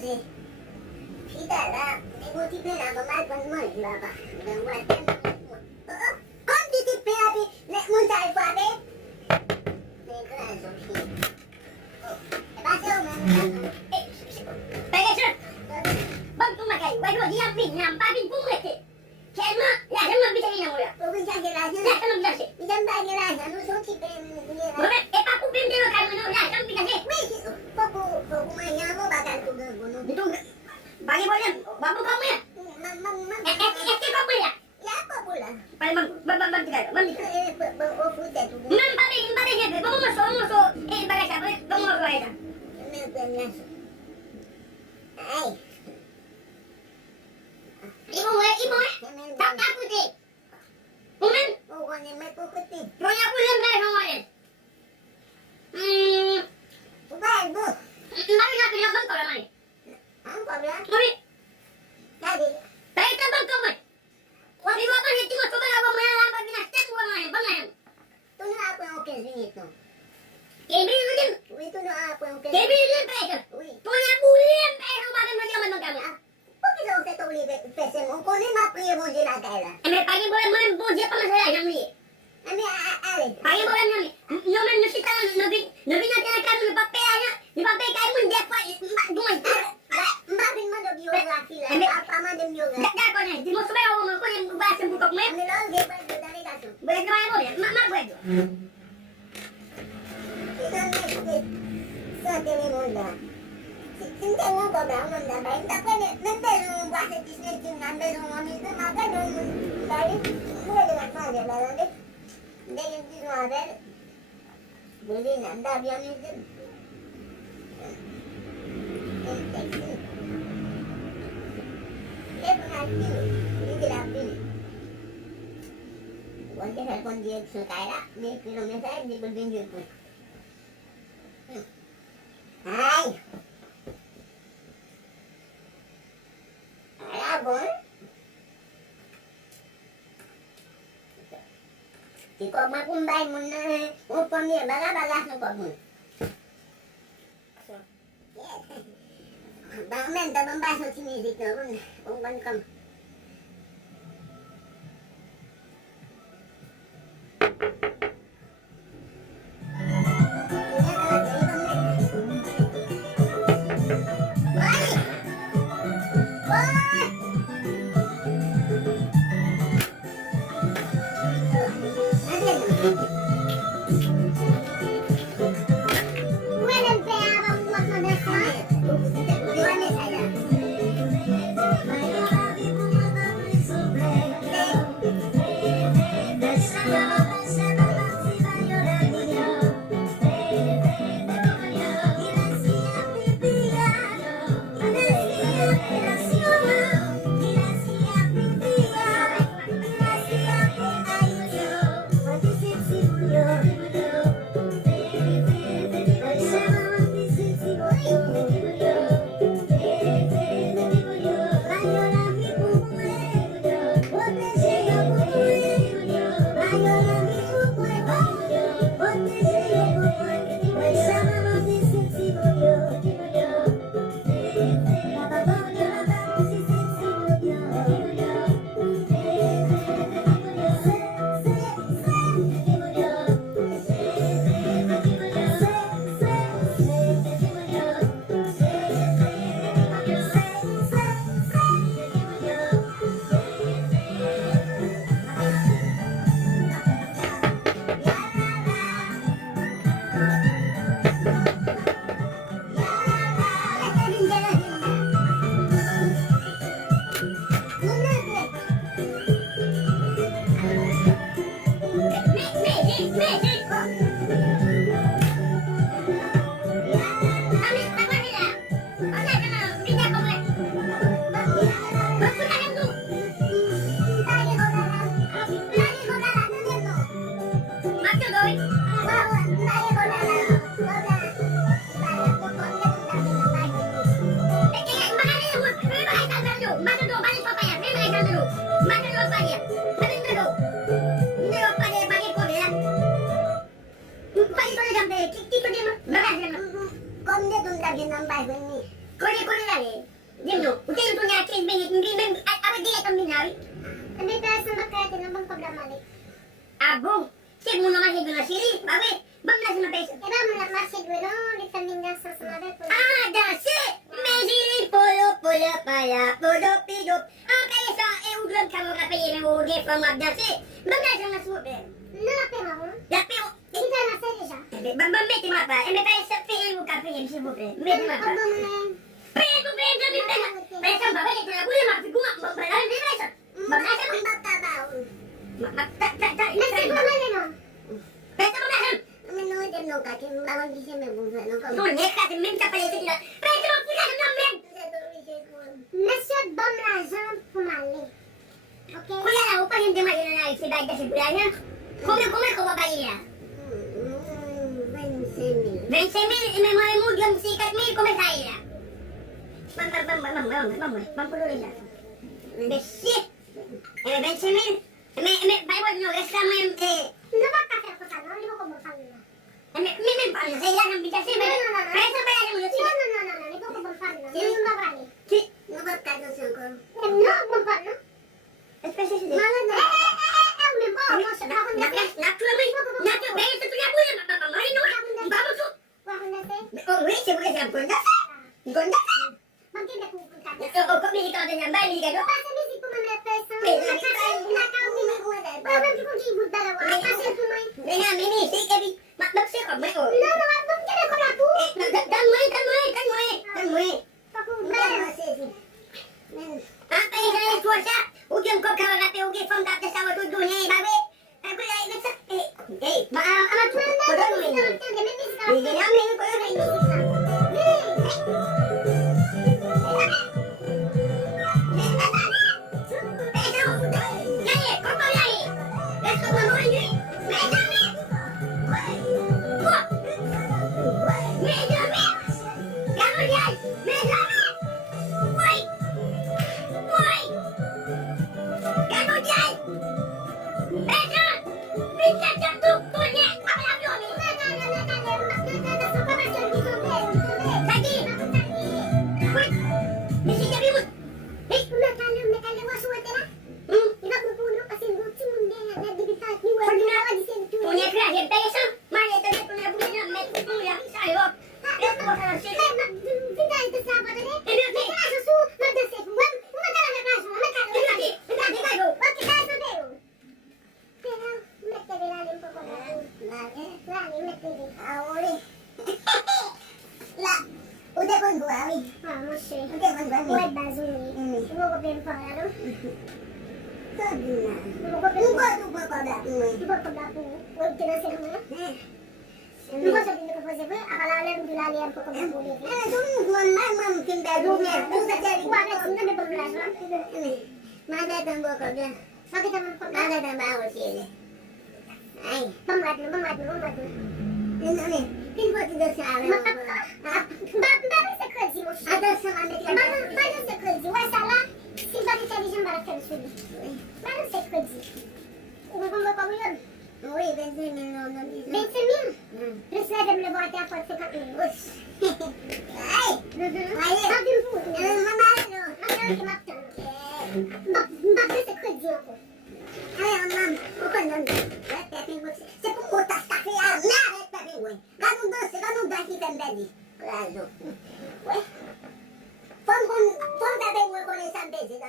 sih. Kita lah, ibu tipe lah kemarin mana lah, dan buatkan. Kau di tipe abi, nak muncul apa abi? Ni kelas okey. Pasal mana? Pegasus. Bang tu makai, waduh dia pinjam, pakai bunga tu. Cuma, ya sama bicara yang mulia. Kau bisa jelas. Ya sama bicara. Jangan bagi lah, anu so tipe ni. Boleh, paku pinjam kan mana? Ya sama bicara. Wei, kau mana mau bakal tu gunung? Itu bagi boleh, babu kamu ya? Kamu ya? Ya apa pula? Paling bang tiga, bang tiga. Futa tu. Bang paling ya, bang masuk. Bagay siapa? Bang masuk aja. Ay, Ibu, tak aku deh. Umen, oh kau ni mai kukuti. punya aku lembek kemarin. Bukan bu. Tapi nak punya bang kau ramai. Apa pula? Tapi, Tadi. tapi tak bang kau mai. Wah, ibu apa ni tengok coba aku main lambat bina step gua main, bang main. Tu nak apa yang okey sini tu? Kebiri udah, Wei tu nak apa yang okey? kebiri lembek. Wei. Punya aku lembek kemarin macam mana kamu? Kau kita okey tu boleh pesen mo. Kau ni mak priya mo je nak kaya lah. Eme pagi boleh main boje apa masalah yang ni? Ami ale. Pagi boleh nyami. Nyomen nusita nabi nak kena kamu lupa payahnya. Lupa payah kamu dia apa? Dua itu. Mbak bin mana biografi lah. Apa mana biografi? Tak kau ni. Di musuh bayar orang kau yang bahasa butok me. Ami lalu dia pergi dari kasu. Boleh kemana boleh? Mak boleh tu. Kita ni sa tele munda. Cinta mo ba ba munda ba? Tak kan nanti lu bahasa Disney cing ngambil rumah itu maka dulu dari mulai dengan mana lah nanti. Dia yang di rumah ada. Boleh nanda biar ni. Dia pengerti, dia tidak pilih. Wajah telepon dia selesai lah, dia kilometer saya dia berbenjut pun. Hai. Hai abon. Jika mak kumbai mun upam dia balas nak kau pun. Bang men tak membahas sini dikau pun orang kam. Kuli lagi. Diam tu. Udah itu nyakin bingit. Apa dia akan binawi? Hindi tayo sa makati naman pagdamali. Abong. Siya mo naman higo na siri. Babe. Bang nasa na peso. Kaya mo na masiguro, di kami nasa sumari po. Ah, dasi. May siri. Pulo pala. Pulo pidop. Ah, kaya sa ulam ka mo kapayin ng ugi from magdasi. Bang nasa na supe. Nalapin ako. Yapi o. Hindi tayo nasari siya. Bang meti mapa. Eme tayo sa piil mo kapayin si bupe. Meti mapa. Abang mo na. Pero kami pala. Pero sa babae, ito na buhay makasigunga. Bang di ba isa? Bang nasa mo. Magtabaw. Nasa mo man yun o. Pero mo nasa. Manood din nung kati, bawang di siya may buhay. Tunek kasi minta pala ito nila. Pero kita sa namin. Nasa bam razon pumali. Okay? Kuya na upang hindi mainanay si Dada si Bulanya. Kumil ko babae niya. 20,000, may mga mudyang sikat may kumasaya niya. Mampuloy siya. Besi. 20,000. May baywag nyo, resta mo yung Nakakasya ko sa no, hindi ko kumukha nila. may paano sa ilan ng bigas. Pero sa bayan mo yun. No, hindi ko kumukha nila. Sino yung babae? Nabagkadosan ko. No, kumukha no? Especially si Mga na. Ulit po. Ako na. Natuloy. Bayan sa tuya po yan. Marino ka. Babo to. Ako na te. Wait, siya siya gonda. Gonda. Magkita ko kumukha. Kami ikaw din ang bali ka do. Kasi bisig ko man na peso. Nakakawin mo ko na. Bakit ko gibod dalawa? Kasi kumay. Nga mini si kabi. Magsir ko may o. No, magkita ko na po. Tanmoy. Ako na. Ah, kaya sa ito siya. Ugyang ko kawagate ugi from dati sa wato duhe. Babe. Ay ko ay nagsa. Ama tu. Kodo mo ni. Hindi na may ko rin. Pon tatay mo ko ng isang beses,